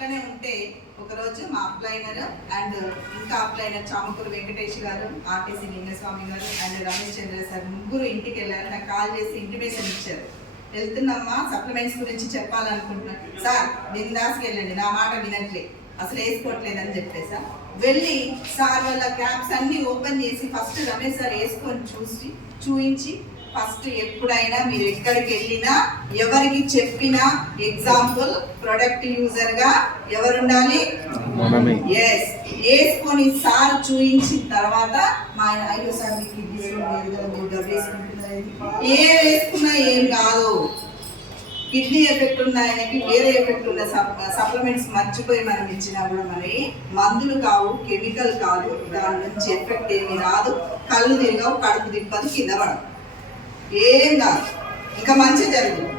అట్లనే ఉంటే ఒకరోజు మా అప్లైనర్ అండ్ ఇంకా అప్లైనర్ చామకూరు వెంకటేష్ గారు, ఆర్టీసీ లింగస్వామి గారు అండ్ రమేష్ చంద్ర సార్ ముగ్గురు ఇంటికి వెళ్ళారు. నాకు కాల్ చేసి ఇంటిమేషన్ ఇచ్చారు, వెళ్తున్నామ్మా సప్లిమెంట్స్ గురించి చెప్పాలనుకుంటున్నాను. సార్ బిందాస్కి వెళ్ళండి, నా మాట వినట్లే, అసలు వేసుకోవట్లేదని చెప్పేసా. వెళ్ళి సార్ వాళ్ళ క్యాప్స్ అన్ని ఓపెన్ చేసి ఫస్ట్ రమేష్ సార్ వేసుకొని చూయించి ఫస్ట్ ఎప్పుడైనా మీరు ఎక్కడికి వెళ్ళినా ఎవరికి చెప్పినా ఎగ్జాంపుల్ ప్రొడక్ట్ యూజర్ గా ఎవరు ఉండాలి? ఎస్, వేసుకొని సార్ చూయించిన తర్వాత మా ఆయన అయ్యో సార్ మీకు ఏ వేసుకున్నా ఏం కాదు, కిడ్నీ ఎఫెక్ట్ ఉన్న ఆయనకి వేరే ఎఫెక్ట్ ఉన్న సప్లిమెంట్స్ మర్చిపోయి మనం ఇచ్చినా కూడా మరి మందులు కావు, కెమికల్ కాదు, దాని నుంచి ఎఫెక్ట్ ఏమీ రాదు, కళ్ళు తిరగవు, కడుపు తిప్పదు, కింద పడదు, ఏం కాదు, ఇంకా మంచి జరుగుతుంది.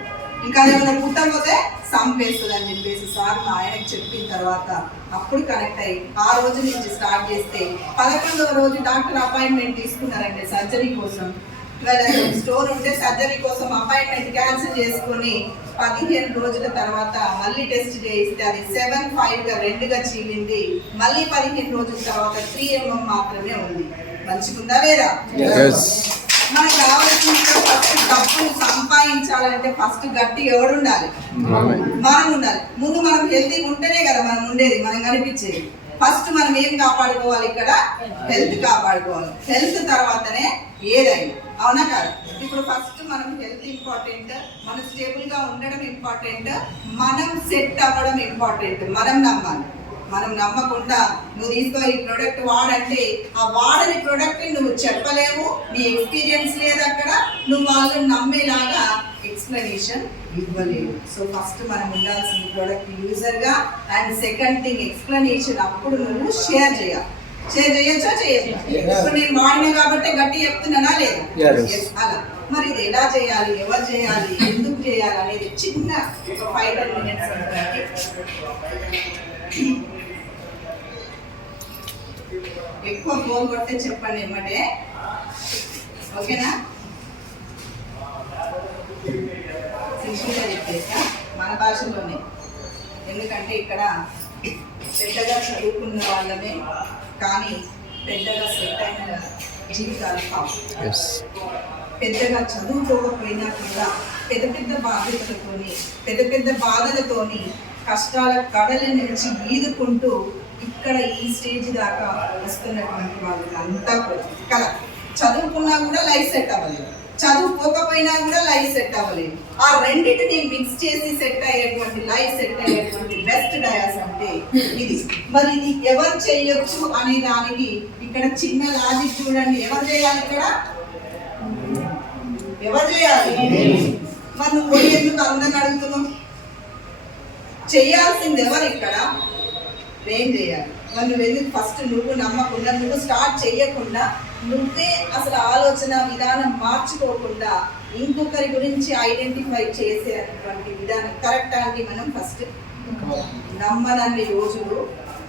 ఇంకా ఏమైనా పుట్టకపోతే సంపేస్తుంది అని చెప్పేసి సార్ మా ఆయనకి చెప్పిన తర్వాత అప్పుడు కనెక్ట్ అయ్యి ఆ రోజు నుంచి స్టార్ట్ చేస్తే 11వ రోజు డాక్టర్ అపాయింట్మెంట్ తీసుకున్నారంటే సర్జరీ కోసం. స్టోర్ ఉంటే సర్జరీ కోసం అపాయింట్మెంట్ క్యాన్సిల్ చేసుకొని 15 రోజుల తర్వాత మళ్ళీ టెస్ట్ చేయిస్తే అది 7.5గా 2గా చీలింది. మళ్ళీ 15 రోజుల తర్వాత 3 mm మాత్రమే ఉంది. మంచిగుందా లేదా? మనకు కావాల్సిన ఫస్ట్ డబ్బులు సంపాదించాలంటే ఫస్ట్ గట్టి ఎవడు ఉండాలి? మనం ఉండాలి. ముందు మనం హెల్తీగా ఉంటేనే కదా మనం ఉండేది, మనం కనిపించేది. ఫస్ట్ మనం ఏం కాపాడుకోవాలి? ఇక్కడ హెల్త్ కాపాడుకోవాలి. హెల్త్ తర్వాతనే ఏదైనా, అవునా కాదు? ఇప్పుడు ఫస్ట్ మనం హెల్త్ ఇంపార్టెంట్, మనం స్టేబుల్ గా ఉండడం ఇంపార్టెంట్, మనం సెట్ అవ్వడం ఇంపార్టెంట్. మనం నమ్మాలి. మనం నమ్మకుండా నువ్వు తీసుకో ఈ ప్రోడక్ట్ వాడంటే ఆ వాడని ప్రోడక్ట్ నువ్వు చెప్పలేవు, నీ ఎక్స్పీరియన్స్ లేదు అక్కడ, నువ్వు వాళ్ళని నమ్మేలాగా ఎక్స్ప్లెనేషన్ ఇవ్వలేవు. సో ఫస్ట్ మనం ఉండాల్సిన ప్రోడక్ట్ యూజర్ గా, అండ్ సెకండ్ థింగ్ ఎక్స్ప్లెనేషన్ అప్పుడు నువ్వు షేర్ చేయాలి. షేర్ చేయొచ్చా? చేయొచ్చు. ఇప్పుడు నేను వాడినా కాబట్టి గట్టి చెప్తున్నానా లేదా? అలా మరి ఇది ఎలా చేయాలి, ఎవరు చేయాలి, ఎందుకు చేయాలి అనేది చిన్న 5-10 minutes ఉంటుంది. ఎక్కువ ఫోన్ కొడితే చెప్పండి ఏమంటే, ఓకేనా? సింపుల్గా చెప్పేసా మన భాషలోనే, ఎందుకంటే ఇక్కడ పెద్దగా చదువుకున్న వాళ్ళమే కానీ పెద్దగా సెట్ అయిన జీవితాలు కావు. పెద్దగా చదువుకోకపోయినా కూడా పెద్ద పెద్ద బాధ్యతలతోని, పెద్ద బాధలతోని, కష్టాల కడల నుంచి ఈదుకుంటూ ఇక్కడ ఈ స్టేజ్ దాకా వస్తున్నటువంటి వాళ్ళకి అంతా కదా. చదువుకున్నా కూడా లైఫ్ సెట్ అవ్వలేదు, చదువుకోకపోయినా కూడా లైఫ్ సెట్ అవ్వలేదు. ఆ రెండింటిని మిక్స్ చేసి సెట్ అయ్యేటువంటి లైఫ్ సెట్ అయ్యేటువంటి బెస్ట్ డయాస్ అంటే ఇది. మరి ఇది ఎవరు చేయొచ్చు అనే దానికి ఇక్కడ చిన్న లాజిక్ చూడండి. ఎవరు చేయాలి ఇక్కడ? ఎవరు చేయాలి? మరి నువ్వు ఎందుకు అందరిని అడుగుతున్నావు? చేయాల్సింది ఎవరు ఇక్కడ? ఏం చేయాలి? మరి నువ్వు ఎందుకు ఫస్ట్ నువ్వు నమ్మకుండా, నువ్వు స్టార్ట్ చేయకుండా, నువ్వే అసలు ఆలోచన విధానం మార్చుకోకుండా ఇంకొకరి గురించి ఐడెంటిఫై చేసేటువంటి విధానం కరెక్ట్ అంటే మనం ఫస్ట్ నమ్మనన్ని రోజులు,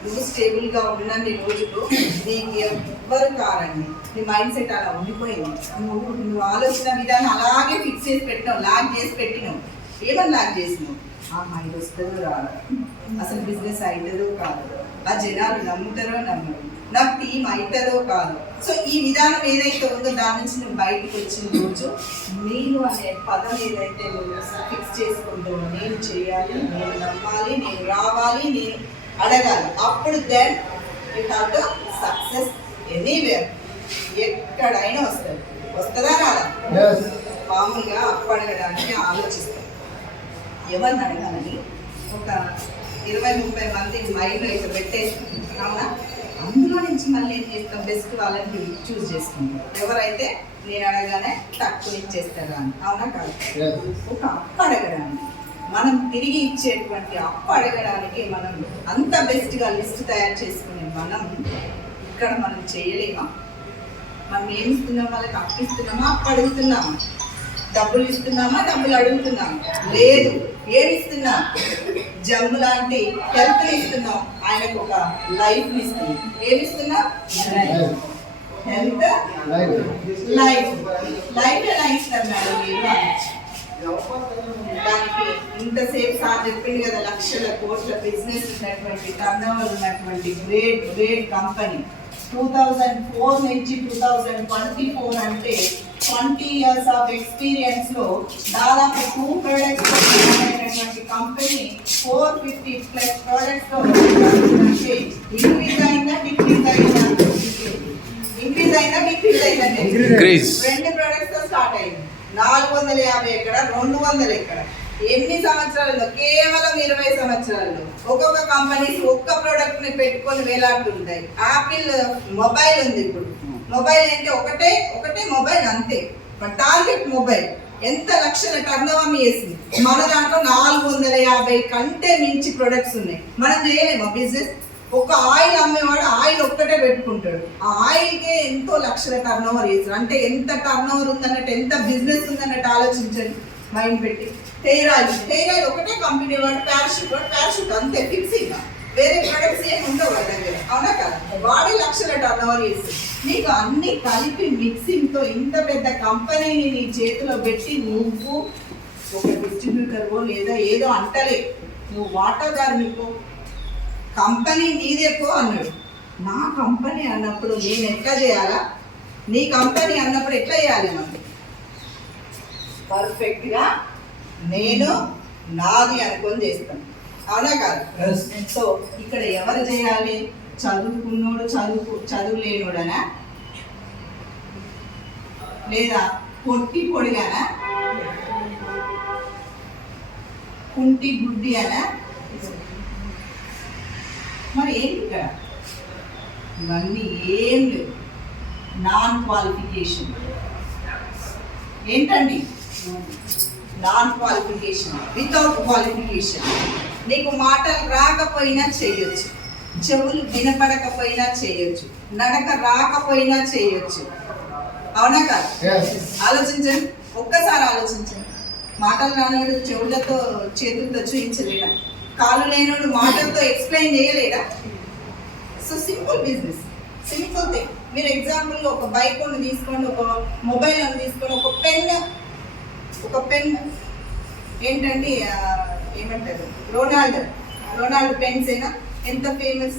నువ్వు స్టేబుల్ గా ఉన్నన్ని రోజులు నీకు ఎవ్వరు కారండి. నీ మైండ్ సెట్ అలా ఉండిపోయింది. నువ్వు ఆలోచన విధానం అలాగే ఫిక్స్ చేసి పెట్టినావు, లాక్ చేసి పెట్టినావు. ఏమని లాక్ చేసినావు? ఇది వస్తుందో రాదు, అసలు బిజినెస్ అవుతుందో కాదు, ఆ జనాలు నమ్ముతారో నమ్మరు, నాకు టీం అవుతుందో కాదు. సో ఈ విధానం ఏదైతే ఉందో దాని నుంచి నువ్వు బయటకు వచ్చిన రోజు నేను అనే పదం ఏదైతే నువ్వు ఫిక్స్ చేసుకుంటావో, నేను చేయాలి, నేను నమ్మాలి, నేను రావాలి, నేను అడగాలి, అప్పుడు then you have to success anywhere. ఎక్కడైనా వస్తుంది. వస్తుందా రాదా? మామూలుగా అప్పడగడానికి ఆలోచిస్తాం. ఎవరిని అడగాలని ఒక 20-30 మంది మైండ్లో ఇక్కడ పెట్టేస్తాం, అవునా? అందులో నుంచి మళ్ళీ ఏం చేస్తాం? బెస్ట్ వాళ్ళని చూస్ చేసుకుంటాం. ఎవరైతే నేను అడగానే తక్కువ ఇచ్చేస్తారా అని, అవునా కాదు? ఒక అప్పు అడగడానికి, మనం తిరిగి ఇచ్చేటువంటి అప్పు అడగడానికి మనం అంత బెస్ట్గా లిస్ట్ తయారు చేసుకునే మనం ఇక్కడ మనం చేయలేమా? మనం ఏమి ఇస్తున్నాం? వాళ్ళకి అప్పు ఇస్తున్నామా, అప్పు అడుగుతున్నామా? డబ్బులు ఇస్తున్నామా, డబ్బులు అడుగుతున్నాం? లేదు. ఏమి ఇస్తున్నాం? జమ్ము లాంటి హెల్త్ ఇస్తున్నాం, ఆయనకు ఒక లైఫ్ ఇస్తున్నాం. ఏమి ఇస్తున్నాం? Health, life. లైఫ్ ఎలా ఇస్తారు మేడం మీరు? దానికి ఇంతసేపు సార్ చెప్పింది కదా, లక్షల కోట్ల బిజినెస్ ఉన్నటువంటి టర్నోవర్ ఉన్నటువంటి గ్రేట్ కంపెనీ. 2004 నుంచి 2024 అంటే 20 years ఆఫ్ ఎక్స్పీరియన్స్ లో దాదాపు 2 ప్రొడక్ట్స్ అనేటువంటి కంపెనీ 450+ ప్రొడక్ట్స్ తో అంటే ఇంక్రీజ్ అయిందా డిక్రీజ్ అయిందా? ఇంక్రీజ్ అయిందా డిక్రీజ్ అయిందంటే 2 ప్రొడక్ట్స్ తో స్టార్ట్ అయింది. 450 ఎక్కడ, 200 ఎక్కడ? ఎన్ని సంవత్సరాలలో? కేవలం 20 సంవత్సరాల్లో ఒక్కొక్క కంపెనీస్ ఒక్క ప్రోడక్ట్ ని పెట్టుకొని వేలాడుతుంటాయి. యాపిల్ మొబైల్ ఉంది ఇప్పుడు. మొబైల్ అంటే ఒకటే మొబైల్ అంతే. టార్గెట్ మొబైల్ ఎంత లక్షల టర్నోవర్ చేసింది. మన దాంట్లో 450 కంటే మించి ప్రొడక్ట్స్ ఉన్నాయి. మనం చేయలేమా బిజినెస్? ఒక ఆయిల్ అమ్మేవాడు ఆయిల్ ఒక్కటే పెట్టుకుంటాడు. ఆ ఆయిల్కే ఎంతో లక్షల టర్నోవర్ చేస్తారు. అంటే ఎంత టర్నోవర్ ఉందన్నట్టు, ఎంత బిజినెస్ ఉందన్నట్టు ఆలోచించండి మైండ్ పెట్టి. హెయిర్ ఆయిల్ ఒకటే కంపెనీ వాడు పారాషూట్ అంతే ఫిక్సింగ్. వేరే ప్రొడక్ట్స్ ఏమి ఉండవు వాళ్ళ దగ్గర, అవునా కదా? వాడే లక్షల టర్నోవర్ చేస్తుంది. నీకు అన్ని కలిపి మిక్సింగ్తో ఇంత పెద్ద కంపెనీని నీ చేతిలో పెట్టి నువ్వు ఒక డిస్ట్రిబ్యూటర్వో లేదా ఏదో అంటలే, నువ్వు వాటాదారునికో కంపెనీ నీదేపో అన్నాడు. నా కంపెనీ అన్నప్పుడు నేను ఎట్లా చేయాలా? నీ కంపెనీ అన్నప్పుడు ఎట్లా చేయాలి? మనం పర్ఫెక్ట్గా నేను నాది అనుకొని చేస్తాను, అవునా కాదు? సో ఇక్కడ ఎవరు చేయాలి? చదువుకున్నోడు చదువు లేనోడనా, లేదా పొడిగానా, కుంటి గుడ్డి అనా? మరి ఏంటి ఇక్కడ? ఇవన్నీ ఏం లేవు. నాన్ క్వాలిఫికేషన్ ఏంటండి? Non qualification, without qualification. నీకు మాటలు రాకపోయినా చేయొచ్చు, చెవులు వినపడకపోయినా చేయొచ్చు, నడక రాకపోయినా చేయొచ్చు, అవునా కాదు? ఆలోచించండి, ఒక్కసారి ఆలోచించండి. మాటలు రానివాడు చెవులతో చేతులతో చూపించలేడా? కాళ్ళు లేనివాడు మాటలతో ఎక్స్ప్లెయిన్ చేయలేడా? So simple business, simple thing. మీరు ఎగ్జాంపుల్గా ఒక బైక్ ഒന്ന് తీసుకోండి, ఒక మొబైల్ ഒന്ന് తీసుకోండి, ఒక పెన్ ఏంటండి ఏమంటారు, రోనాల్డ్ పెన్స్ అయినా ఎంత ఫేమస్?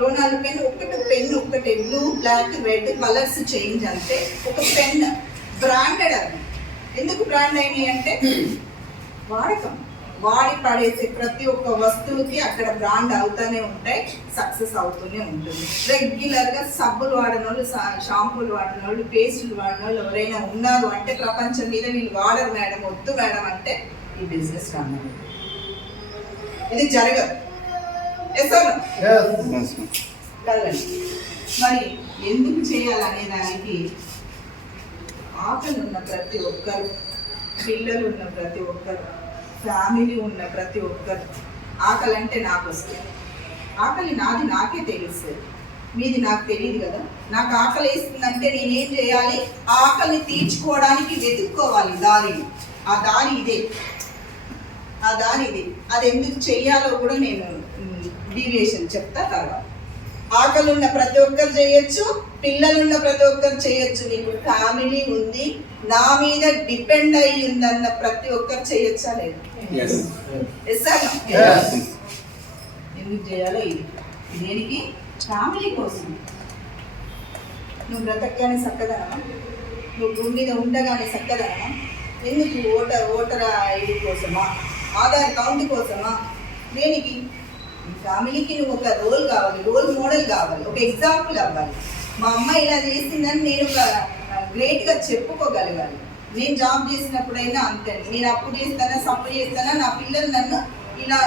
రోనాల్డ్ పెన్ ఒక్కటే blue black red colours change అంటే ఒక పెన్ బ్రాండెడ్. అది ఎందుకు బ్రాండ్ అయినాయి అంటే వాడకం. వాడి పడేసే ప్రతి ఒక్క వస్తువుకి అక్కడ బ్రాండ్ అవుతూనే ఉంటాయి, సక్సెస్ అవుతూనే ఉంటుంది. రెగ్యులర్గా సబ్బులు వాడిన వాళ్ళు, షాంపూలు వాడిన వాళ్ళు, పేస్టులు వాడిన వాళ్ళు ఎవరైనా ఉన్నారు అంటే ప్రపంచం మీద వీళ్ళు వాడరు మేడం, వద్దు మేడం అంటే ఈ బిజినెస్ రన్ అవ్వదు. ఇది జరగదు. కదండి. మరి ఎందుకు చేయాలనే దానికి ఆకలి ఉన్న ప్రతి ఒక్కరు, పిల్లలు ఉన్న ప్రతి ఒక్కరు, ఫ్యామిలీ ఉన్న ప్రతి ఒక్కరు ఆకలి అంటే నాకు వస్తుంది. ఆకలి నాది నాకే తెలుస్తుంది, మీది నాకు తెలియదు కదా. నాకు ఆకలి వేస్తుందంటే నేనేం చేయాలి? ఆ ఆకలిని తీర్చుకోవడానికి వెతుక్కోవాలి దారిని. ఆ దారి ఇదే. అది ఎందుకు చెయ్యాలో కూడా నేను డీవియేషన్ చెప్తా తర్వాత. ఆకలి ఉన్న ప్రతి ఒక్కరు చేయొచ్చు, పిల్లలున్న ప్రతి ఒక్కరు చేయొచ్చు. నీకు ఫ్యామిలీ ఉంది, నా మీద డిపెండ్ అయ్యి ఉందన్న ప్రతి ఒక్కరు చేయొచ్చా లేదు? ఎందుకు చేయాలో ఇది దేనికి? ఫ్యామిలీ కోసం. నువ్వు బ్రతకగానే చక్కదనమా? నువ్వు భూమి మీద ఉండగానే చక్కదనమా? ఎందుకు? ఓటర్ ఐడి కోసమా? ఆధార్ కౌంట్ కోసమా? దేనికి? ఫ్యామిలీకి నువ్వు ఒక రోల్ కావాలి, రోల్ మోడల్ కావాలి, ఒక ఎగ్జాంపుల్ అవ్వాలి. మా అమ్మ ఇలా చేసిందని నేను ఒక గ్రేట్గా చెప్పుకోగలగాలి. నేను జాబ్ చేసినప్పుడైనా అంతే. నేను అప్పు చేస్తానా, సప్పు చేస్తానా, నా పిల్లలు నన్ను ఇలా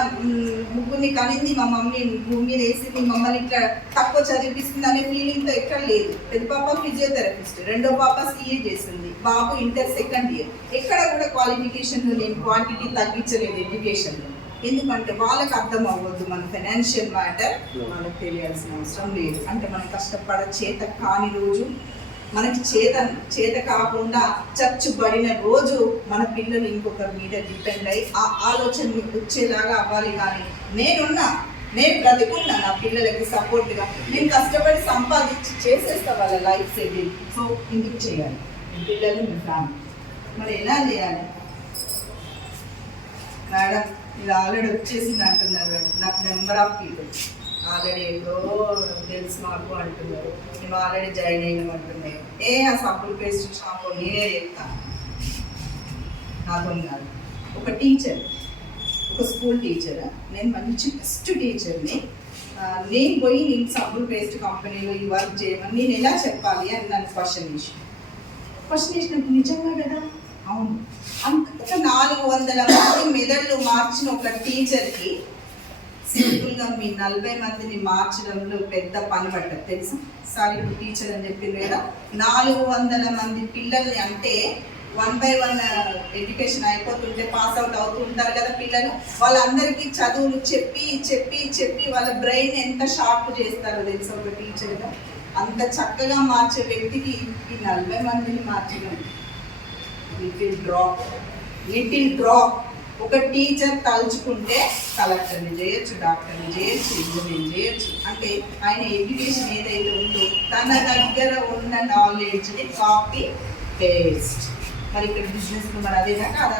ముగ్గురిని కనింది మా మమ్మీ భూమి మీద వేసింది, మమ్మల్ని ఇట్లా తక్కువ చదివిపిస్తుంది అనే ఫీలింగ్తో ఎక్కడ లేదు. పెద్ద పాప ఫిజియోథెరపిస్ట్, రెండో పాప సిఏ చేస్తుంది, బాబు ఇంటర్ సెకండ్ ఇయర్. ఎక్కడ కూడా క్వాలిఫికేషన్లో నేను క్వాంటిటీ తగ్గించలేదు ఎడ్యుకేషన్లో. ఎందుకంటే వాళ్ళకి అర్థం అవ్వద్దు మన ఫైనాన్షియల్ మ్యాటర్, వాళ్ళకి తెలియాల్సిన అవసరం లేదు. అంటే మనం కష్టపడ చేత కాని రోజు, మనకి చేత కాకుండా చచ్చుబడిన రోజు మన పిల్లలు ఇంకొకరి మీద డిపెండ్ అయ్యి ఆ ఆలోచన వచ్చేలాగా అవ్వాలి. కానీ నేను బ్రతికున్నా నా పిల్లలకి సపోర్ట్గా, నేను కష్టపడి సంపాదించి చేసేస్తా వాళ్ళ లైఫ్ సెటిల్. సో ఇందుకు చేయాలి పిల్లలు, మీ ఫ్యామిలీ. మరి ఎలా చేయాలి మేడం? ఇది ఆల్రెడీ వచ్చేసింది అంటున్నారు, నాకు నెంబర్ ఆఫ్ పీపుల్ ఆల్రెడీ ఏదో తెలుసు మాకు అంటున్నారు, మేము ఆల్రెడీ జాయిన్ అయినాం అంటున్నాయి. ఆ సబ్బులు పేస్ట్ షాంపూ నేనే చెప్తాను, నాతో కాదు. ఒక టీచర్, ఒక స్కూల్ టీచర్, నేను మంచి బెస్ట్ టీచర్ని, నేను పోయి నేను సబ్బులు పేస్ట్ కంపెనీలో ఈ వర్క్ చేయమని నేను ఎలా చెప్పాలి అని నన్ను క్వశ్చన్ వేసినప్పుడు నిజంగా కదా, అవును. అంత 400 మంది మెదళ్ళు మార్చిన ఒక టీచర్కి సింపుల్గా మీ 40 మందిని మార్చడంలో పెద్ద పని పట్టదు తెలుసా? సార్ ఇప్పుడు టీచర్ అని చెప్పింది కదా, 400 మంది పిల్లల్ని, అంటే 1 by 1 ఎడ్యుకేషన్ అయిపోతుంటే పాస్ అవుట్ అవుతుంటారు కదా పిల్లలు, వాళ్ళందరికీ చదువులు చెప్పి చెప్పి చెప్పి వాళ్ళ బ్రెయిన్ ఎంత షార్ప్ చేస్తారో తెలుసా ఒక టీచర్గా. అంత చక్కగా మార్చే వ్యక్తికి ఈ 40 మందిని మార్చడం లిటిల్ డ్రాప్. ఒక టీచర్ తలుచుకుంటే కలెక్టర్ని చేయొచ్చు, డాక్టర్ని చేయొచ్చు, ఇంజనీర్ని చేయొచ్చు. అంటే ఆయన ఎడ్యుకేషన్ ఏదైతే ఉందో తన దగ్గర ఉన్న నాలెడ్జ్ని కాపీ పేస్ట్. మరి ఇక్కడ బిజినెస్ మరి అదేనా కాదా?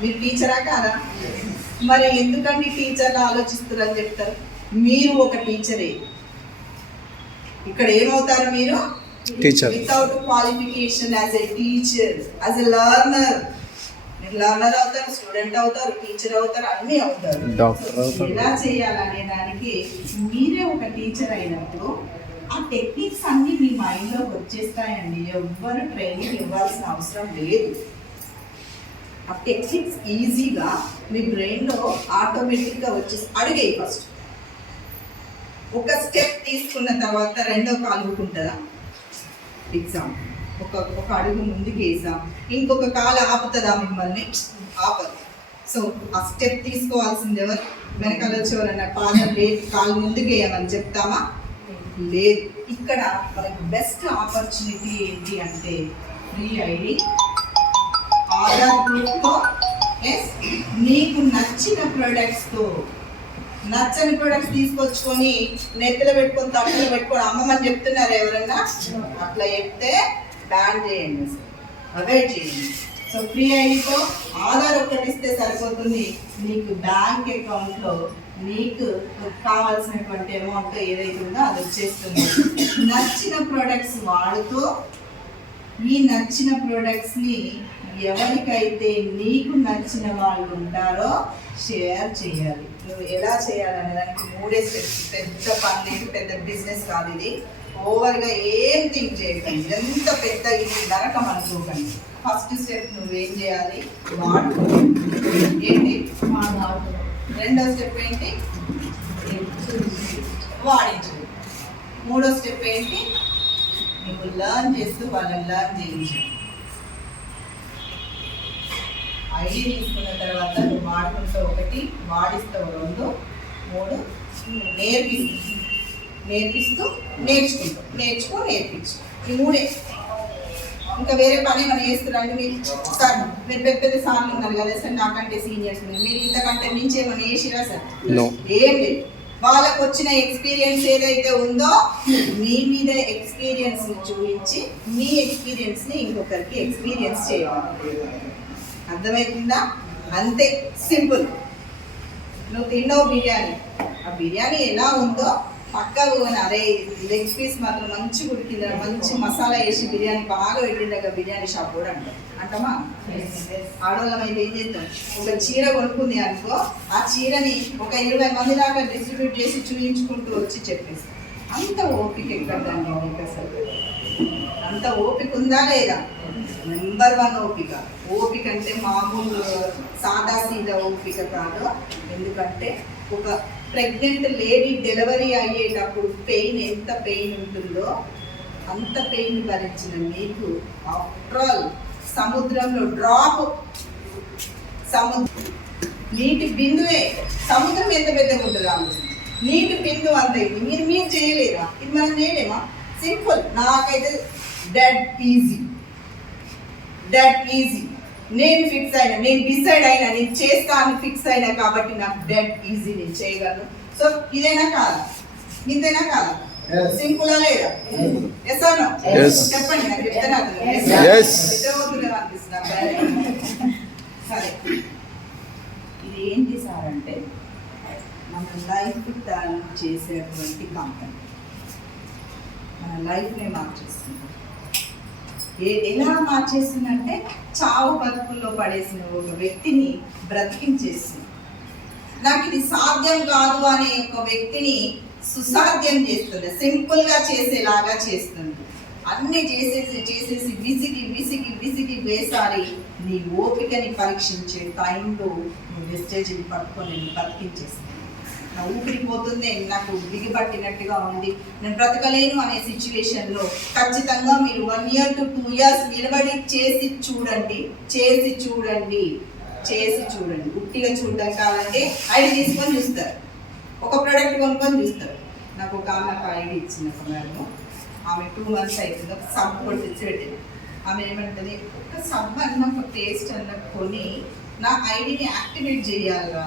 మీరు టీచరా కాదా? మరి ఎందుకండి టీచర్లు ఆలోచిస్తారని చెప్తారు? మీరు ఒక టీచరే. ఇక్కడ ఏమవుతారు మీరు? Teacher. Without qualification as a teacher, as a learner. మీరు లర్నర్ అవుతారు, స్టూడెంట్ అవుతారు, టీచర్ అవుతారు, అన్నీ అవుతారు, డాక్టర్ అవుతారు. ఎలా చేయాలనే దానికి మీరే ఒక టీచర్ అయినప్పుడు ఆ టెక్నిక్స్ అన్నీ మీ మైండ్లో వచ్చేస్తాయండి. ఎవ్వరు ట్రైనింగ్ ఇవ్వాల్సిన అవసరం లేదు. ఆ టెక్నిక్స్ ఈజీగా మీ బ్రెయిన్లో ఆటోమేటిక్గా వచ్చేసి అడిగేయి. ఫస్ట్ ఒక స్టెప్ తీసుకున్న తర్వాత రెండో కాలు ఉంటుందా? ఎగ్జాంపుల్, ఒక అడుగు ముందుకు వేసాం, ఇంకొక కాలు ఆపుతుందా మిమ్మల్ని? ఆపదు. సో ఆ స్టెప్ తీసుకోవాల్సింది ఎవరు? వెనకాల వచ్చేవారన్న పాదం లేదు, కాలు ముందుకు వేయమని చెప్తామా? లేదు. ఇక్కడ మనకి బెస్ట్ ఆపర్చునిటీ ఏంటి అంటే ఫ్రీ ఐడి, ఆధార్ ప్రూఫ్తో, నీకు నచ్చిన ప్రొడక్ట్స్తో. నచ్చని ప్రొడక్ట్స్ తీసుకొచ్చుకొని నెత్తిలో పెట్టుకొని తట్టులో పెట్టుకొని అమ్మమని చెప్తున్నారు ఎవరన్నా? అట్లా చెప్తే బ్యాన్ చేయండి, అవాయిడ్ చేయండి. సో ఫ్రీ ఐడితో ఆధార్ ఒకటి ఇస్తే సరిపోతుంది. నీకు బ్యాంక్ అకౌంట్లో నీకు కావాల్సినటువంటి అమౌంట్ ఏదైతే ఉందో అది వచ్చేస్తుంది. నచ్చిన ప్రొడక్ట్స్ వాడుతూ ఈ నచ్చిన ప్రొడక్ట్స్ని ఎవరికైతే నీకు నచ్చిన వాళ్ళు ఉంటారో షేర్ చేయాలి. నువ్వు ఎలా చేయాలనే దానికి 3 స్టెప్స్. పెద్ద పని లేదు, పెద్ద బిజినెస్ కాదు ఇది. ఓవర్గా ఏం థింక్ చేయకండి, ఎంత పెద్ద ఇది నరకం అనుకోకండి. ఫస్ట్ స్టెప్ నువ్వేం చేయాలి? వాడుకోవాలి. ఏంటి? రెండో స్టెప్ ఏంటి? వాడించు. మూడో స్టెప్ ఏంటి? నువ్వు లర్న్ చేస్తూ వాళ్ళని లర్న్ చేయించు. ఐడి తీసుకున్న తర్వాత నువ్వు వాడుకుంటావు 1, వాడిస్తావు 2, 3, నేర్పిస్తూ నేర్చుకుంటావు, నేర్పించు. ఈ 3. ఇంకా వేరే పని మనం చేస్తున్నారండి మీరు? సార్ మీరు పెద్ద సార్లు ఉన్నారు కదా సార్, నాకంటే సీనియర్స్ ఉన్నారు, మీరు ఇంతకంటే మించి ఏమైనా చేసిరా సార్? ఏం లేదు. వాళ్ళకు వచ్చిన ఎక్స్పీరియన్స్ ఏదైతే ఉందో మీ మీద ఎక్స్పీరియన్స్ చూపించి మీ ఎక్స్పీరియన్స్ని ఇంకొకరికి ఎక్స్పీరియన్స్ చేయాలి. అర్థమవుతుందా? అంతే సింపుల్. నువ్వు తిన్నావు బిర్యానీ, ఆ బిర్యానీ ఎలా ఉందో పక్కకు అరే లెగ్ పీస్ మాత్రం మంచి ఉడికిందా, మంచి మసాలా వేసి బిర్యానీ బాగా పెట్టిందాక బిర్యానీ షాప్ కూడా అంటామా? ఆడవాళ్ళం అయితే ఏం చేద్దాం? ఒక చీర కొనుక్కుంది అనుకో, ఆ చీరని ఒక 20 మంది దాకా డిస్ట్రిబ్యూట్ చేసి చూపించుకుంటూ వచ్చి చెప్పేసి అంత ఓపిక ఎక్కడండి మీకు అసలు? అంత ఓపిక ఉందా లేదా? నెంబర్ 1 ఓపిక. ఓపిక అంటే మామూలు సాదా సీదా ఓపిక కాదు. ఎందుకంటే ఒక ప్రెగ్నెంట్ లేడీ డెలివరీ అయ్యేటప్పుడు పెయిన్ ఎంత పెయిన్ ఉంటుందో అంత పెయిన్ భరించిన మీకు ఆఫ్టర్ ఆల్ సముద్రంలో డ్రాప్, నీటి బిందువే సముద్రం ఎంత పెద్దగా ఉంటుంది ఆలోచన. నీటి బిందువు అంత ఇది మీరు చేయలేరా? ఇది మనం చేయలేమా? సింపుల్. నాకైతే డెడ్ ఈజీ. నేను ఫిక్స్ అయినా, నేను డిసైడ్ అయినా, నేను చేస్తా అని ఫిక్స్ అయినా కాబట్టి నాకు డెడ్ ఈజీ, నేను చేయగలను. సో ఇదేనా కాదా? ఇంతేనా కాదా? సింపుల్ లేదా? Yes or no? చెప్పండి, నాకు చెప్తాను అనిపిస్తుంది. సరే, ఇది ఏంటి సార్ అంటే మన లైఫ్ ప్లాన్ చేసేటువంటి కంపెనీ మన లైఫ్నే మార్చేస్తుంది. ఎలా మార్చేస్తుందంటే చావు బతుకుల్లో పడేసిన ఒక వ్యక్తిని బ్రతికించేస్తుంది. నాకు ఇది సాధ్యం కాదు అనే ఒక వ్యక్తిని సుసాధ్యం చేస్తుంది, సింపుల్ గా చేసేలాగా చేస్తుంది. అన్ని చేసేసి విసిగి వేసారి నీ ఓపికని పరీక్షించే టైంలో నువ్వు వెస్టేజ్ని పట్టుకొని నేను బతికించేస్తుంది. నా ఊపిరిపోతుంది, నాకు బిగిపట్టినట్టుగా ఉంది, నేను బ్రతకలేను అనే సిచ్యువేషన్లో ఖచ్చితంగా మీరు 1 year to 2 years నిలబడి చేసి చూడండి. గుట్టిగా చూడడం కావాలంటే ఐడి తీసుకొని చూస్తారు, ఒక ప్రోడక్ట్ కొనుక్కొని చూస్తారు. నాకు ఒక ఆమె ఒక ఐడి ఇచ్చింది ఒక మేడం, ఆమె 2 months అవుతుంది, ఒక సబ్ కూడా తెచ్చి పెట్టింది. ఆమె ఏమంటుంది, ఒక సబ్ అన్న ఒక పేస్ట్ అన్న కొని నా ఐడిని యాక్టివేట్ చేయాలిరా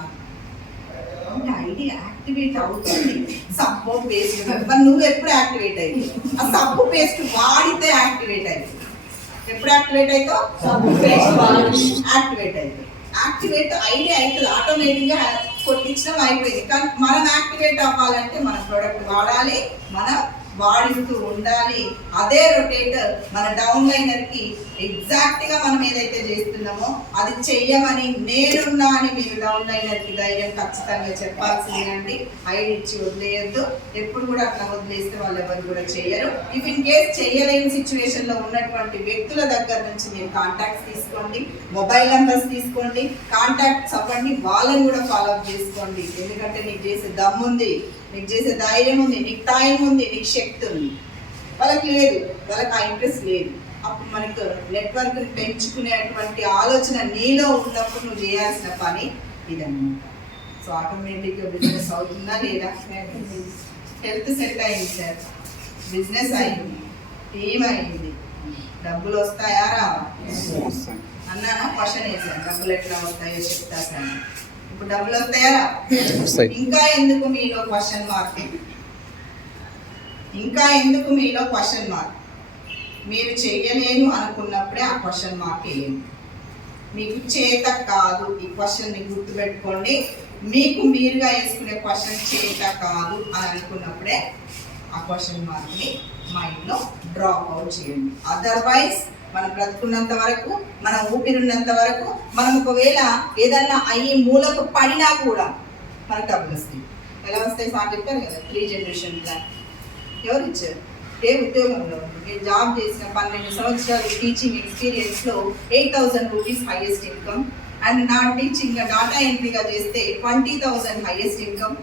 అంటే ఐడి యాక్టివేట్ అవుతుంది. సబ్బు పేస్ట్ మరి నువ్వు ఎప్పుడు యాక్టివేట్ అయ్యి ఆ సబ్బు పేస్ట్ వాడితే యాక్టివేట్ అయ్యింది. ఎప్పుడు యాక్టివేట్ అవుతావు? సబ్బు పేస్ట్ యాక్టివేట్ అవుతుంది. యాక్టివేట్ ఐడి అవుతుంది, ఆటోమేటిక్గా కొట్టించడం అయిపోయింది. కానీ మనం యాక్టివేట్ అవ్వాలంటే మన ప్రోడక్ట్ వాడాలి, మనం వాడుతూ ఉండాలి. అదే రొటేటర్ మన డౌన్ లైనర్ కి ఎగ్జాక్ట్ గా మనం ఏదైతే చేస్తున్నామో అది చెయ్యమని నేనున్నా అని మీరు డౌన్ లైనర్ కి ధైర్యం ఖచ్చితంగా చెప్పాల్సిందేనండి. ఐడి ఇచ్చి వదిలేయద్దు, ఎప్పుడు కూడా అట్లా వదిలేస్తే వాళ్ళు ఎవరు కూడా చెయ్యరు. ఇఫ్ ఇన్ కేస్ చెయ్యలేని సిచ్యువేషన్ లో ఉన్నటువంటి వ్యక్తుల దగ్గర నుంచి మీరు కాంటాక్ట్స్ తీసుకోండి, మొబైల్ నెంబర్స్ తీసుకోండి, కాంటాక్ట్స్ అవ్వండి, వాళ్ళని కూడా ఫాలో అప్ చేసుకోండి. ఎందుకంటే నీకు చేసే దమ్ముంది, నీకు చేసే ధైర్యం ఉంది, నీకు టైం ఉంది, నీకు శక్తి ఉంది. వాళ్ళకి లేదు, వాళ్ళకి ఆ ఇంట్రెస్ట్ లేదు. అప్పుడు మనకు నెట్వర్క్ పెంచుకునేటువంటి ఆలోచన నీలో ఉన్నప్పుడు నువ్వు చేయాల్సిన పని ఇదన్నమాట. సో ఆటోమేటిక్గా బిజినెస్ అవుతుందా లేదా? హెల్త్ సెట్ అయింది సార్, బిజినెస్ అయింది, టీమ్ అయింది, డబ్బులు వస్తాయా రావా అన్నానా? క్వశ్చన్ వేసాను, డబ్బులు ఎట్లా వస్తాయో చెప్తా సార్. ఇప్పుడు డబ్బులు వస్తాయా? ఇంకా ఎందుకు మీలో క్వశ్చన్ మార్క్? మీరు చెయ్యలేను అనుకున్నప్పుడే ఆ క్వశ్చన్ మార్క్ వేయండి. మీకు చేత కాదు, ఈ క్వశ్చన్ ని గుర్తుపెట్టుకోండి. మీకు మీరుగా వేసుకునే క్వశ్చన్ చేత కాదు అని అనుకున్నప్పుడే ఆ క్వశ్చన్ మార్క్ ని మైండ్ లో డ్రాప్ అవుట్ చేయండి. అదర్వైజ్ మనం బ్రతుకున్నంత వరకు, మన ఊపిరిన్నంత వరకు, మనం ఒకవేళ ఏదన్నా అయ్యి మూలకు పడినా కూడా మనకు డబ్బులు వస్తాయి. ఎలా వస్తాయి సార్ చెప్పారు కదా, 3 generation ప్లాన్. ఎవరు ఇచ్చారు? ఏ ఉద్యోగంలో నేను జాబ్ చేసిన 12 సంవత్సరాలు టీచింగ్ ఎక్స్పీరియన్స్లో 8,000 రూపీస్ హైయెస్ట్ ఇన్కమ్, అండ్ నా టీచింగ్ డాటా ఎంట్రీగా చేస్తే 20,000 హైయెస్ట్ ఇన్కమ్.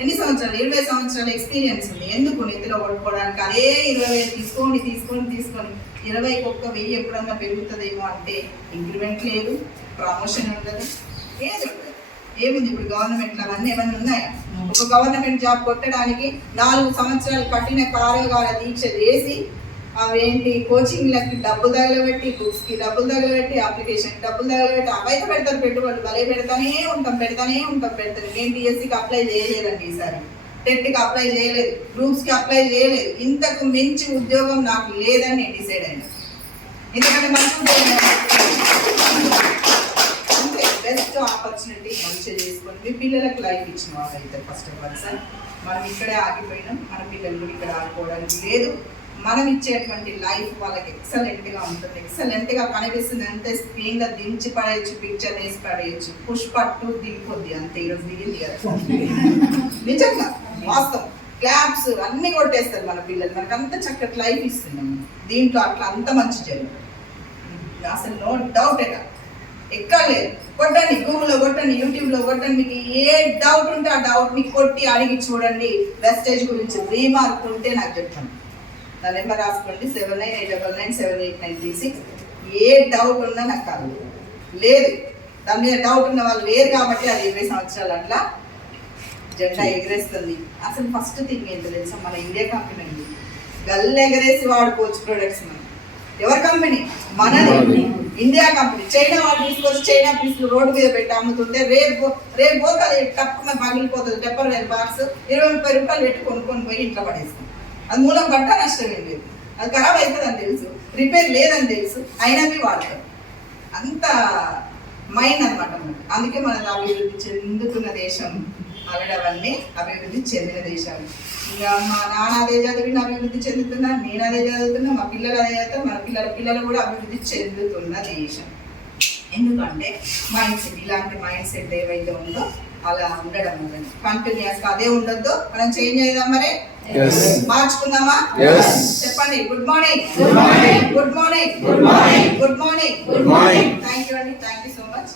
ఎన్ని సంవత్సరాలు? 20 సంవత్సరాల ఎక్స్పీరియన్స్ ఉంది. ఎందుకు నిధిలో పడుకోవడానికి? అదే 20,000 తీసుకొని 20,000 ఎప్పుడన్నా పెరుగుతుందేమో అంటే ఇంక్రిమెంట్ లేదు, ప్రమోషన్ ఉండదు, ఏది ఉండదు. ఏముంది ఇప్పుడు గవర్నమెంట్లో అవన్నీ ఏమన్నా ఉన్నాయా? ఒక గవర్నమెంట్ జాబ్ కొట్టడానికి 4 సంవత్సరాలు కఠిన కార్యగాల దీక్ష చేసి అవేంటి కోచింగ్లకి డబ్బులు తగలబెట్టి, బుక్స్కి డబ్బులు తగలబెట్టి, అప్లికేషన్కి డబ్బులు తగలబెట్టి అవైతే పెడతారు పెట్టుబడులు. భలే పెడతానే ఉంటాం. నేను టీఎస్సీకి అప్లై చేయలేదండి, ఈసారి టెట్కి అప్లై చేయలేదు, గ్రూప్స్కి అప్లై చేయలేదు. ఇంతకు మించి ఉద్యోగం నాకు లేదని నేను డిసైడ్ అయినా. ఎందుకంటే మంచి బెస్ట్ ఆపర్చునిటీ మంచిగా చేసుకొని మీ పిల్లలకు లైఫ్ ఇచ్చిన వాళ్ళు అయితే ఫస్ట్ ఆఫ్ ఆల్ సార్, మనం ఇక్కడే ఆగిపోయినాం, మన పిల్లలు కూడా ఇక్కడ ఆడుకోవడానికి లేదు. మనం ఇచ్చేటువంటి లైఫ్ వాళ్ళకి ఎక్సలెంట్గా ఉంటుంది, ఎక్సలెంట్గా కనిపిస్తుంది. అంతే స్క్రీన్లో దించి పడేయచ్చు, పిక్చర్ వేసి పడేయచ్చు, పుష్పట్టు దిగిపోద్ది అంతే. ఈరోజు దిగింది కదా నిజంగా వాస్తవం. క్లాప్స్ అన్నీ కొట్టేస్తారు మన పిల్లలు, మనకు అంత చక్కటి లైఫ్ ఇస్తున్నాం దీంట్లో. అట్లా అంత మంచి జరిగింది అసలు, నో డౌట్. ఎక్కడ లేదు. కొట్టండి, గూగుల్లో కొట్టండి, యూట్యూబ్లో కొట్టండి, మీకు ఏ డౌట్ ఉంటే ఆ డౌట్ని కొట్టి అడిగి చూడండి. వెస్టేజ్ గురించి రీమార్క్ ఉంటే నాకు చెప్పండి, నా నెంబర్ రాసుకోండి, 7989978936. ఏ డౌట్ ఉన్నా నాకు కాదు, లేదు దాని మీద డౌట్ ఉన్న వాళ్ళు లేరు కాబట్టి అది 20 సంవత్సరాలు అట్లా జెండా ఎగరేస్తుంది. అసలు ఫస్ట్ థింగ్ ఏంటో తెలుసా, మన ఇండియా కంపెనీ గల్లు ఎగరేసి వాడుకోవచ్చు ప్రొడక్ట్స్. మనం ఎవరి కంపెనీ? మనది ఇండియా కంపెనీ. చైనా వాళ్ళు తీసుకొచ్చి చైనా పీసులు రోడ్డు మీద పెట్టి అమ్ముతుంటే రేపు పోతే అది తక్కువ పగిలిపోతుంది టెప్పర్ వేర్ బాక్స్ 20-30 రూపాయలు పెట్టి కొనుక్కొని పోయి ఇంట్లో పడేస్తాం. అది మూలం పట్ట నష్టం ఏం లేదు, అది ఖరాబ్ అవుతుందని తెలుసు, రిపేర్ లేదని తెలుసు, అయినా మీ వాడతారు. అంత మైండ్ అనమాట మనకి. అందుకే మనది అభివృద్ధి చెందుతున్న దేశం, ఆల్రెడీ అవన్నీ అభివృద్ధి చెందిన దేశం. ఇంకా మా నాన్న అదే చదివిన అభివృద్ధి చెందుతున్నా, నేను అదే చదువుతున్నా, మా పిల్లలు అదే చదువుతారు, మన పిల్లలు కూడా అభివృద్ధి చెందుతున్న దేశం. ఎందుకంటే మైండ్ సెట్, ఇలాంటి మైండ్ సెట్ ఏవైతే ఉందో అలా ఉండడం వల్ల కంటిన్యూస్గా అదే ఉండొద్దు. మనం చేంజ్ చేద్దాం, మరి మార్చుకుందామా? చెప్పండి. Good morning, good morning, good morning, good morning, good morning, good morning. Thank you అండి, థ్యాంక్ యూ సో మచ్.